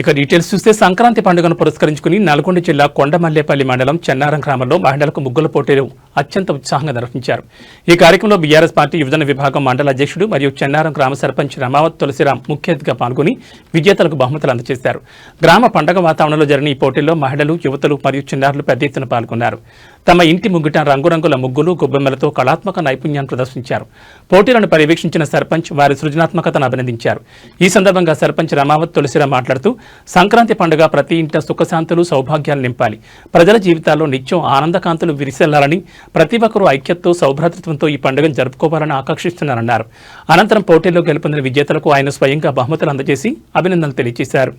ఇక డీటెయిల్స్ చూస్తే సంక్రాంతి పండుగను పురస్కరించుకుని నల్గొండ జిల్లా కొండమల్లేపల్లి మండలం చెన్నారం గ్రామంలో మహిళలకు ముగ్గుల పోటీలు అత్యంత ఉత్సాహంగా నిర్వహించారు. ఈ కార్యక్రమంలో బీఆర్ఎస్ పార్టీ యువజన విభాగం మండల అధ్యక్షుడు మరియు చెన్నారం గ్రామ సర్పంచ్ రమావత్ తులసిరాం ముఖ్య అతిథిగా పాల్గొని విజేతలకు బహుమతులు అందజేశారు. గ్రామ పండగ వాతావరణంలో జరిగిన ఈ పోటీల్లో మహిళలు యువతలు మరియు చిన్నారులు పెద్ద ఎత్తున పాల్గొన్నారు. తమ ఇంటి ముగ్గుట రంగురంగుల ముగ్గులు గొబ్బెమ్మలతో కళాత్మక నైపుణ్యాన్ని ప్రదర్శించారు. పోటీలను పర్యవేక్షించిన సర్పంచ్ వారి సృజనాత్మకతను అభినందించారు. ఈ సందర్భంగా సర్పంచ్ రమావత్ తులసిరా మాట్లాడుతూ సంక్రాంతి పండుగ ప్రతి ఇంట సుఖశాంతులు సౌభాగ్యాలు నింపాలి. ప్రజల జీవితాల్లో నిత్యం ఆనందకాంతులు విరిసెల్లాలని ప్రతి ఒక్కరూ ఐక్యతతో సౌభ్రాతృత్వంతో ఈ పండుగను జరుపుకోవాలని ఆకాంక్షిస్తున్నారన్నారు. అనంతరం పోటీల్లో గెలుపొందిన విజేతలకు ఆయన స్వయంగా బహుమతులు అందజేసి అభినందనలు తెలియజేశారు.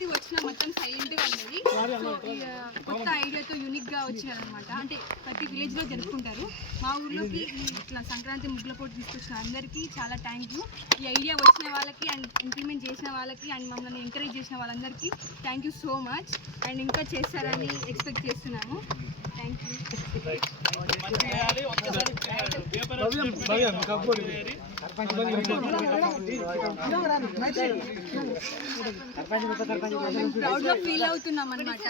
సంక్రాంతి వచ్చినా మొత్తం సైలెంట్గా ఉన్నది సో కొత్త ఐడియాతో యూనిక్గా వచ్చారనమాట అంటే ప్రతి విలేజ్లో జరుపుకుంటారు. మా ఊర్లోకి ఇట్లా సంక్రాంతి ముగ్గుల పోటీ తీసుకొచ్చిన అందరికీ చాలా థ్యాంక్ యూ ఈ ఐడియా వచ్చిన వాళ్ళకి అండ్ ఇంప్లిమెంట్ చేసిన వాళ్ళకి అండ్ మమ్మల్ని ఎంకరేజ్ చేసిన వాళ్ళందరికీ thank you so much and ఇంకా చేస్తారని ఎక్స్పెక్ట్ చేస్తున్నాము. థ్యాంక్ యూ ప్రౌడ్ గా ఫీల్ అవుతున్నాం అనమాట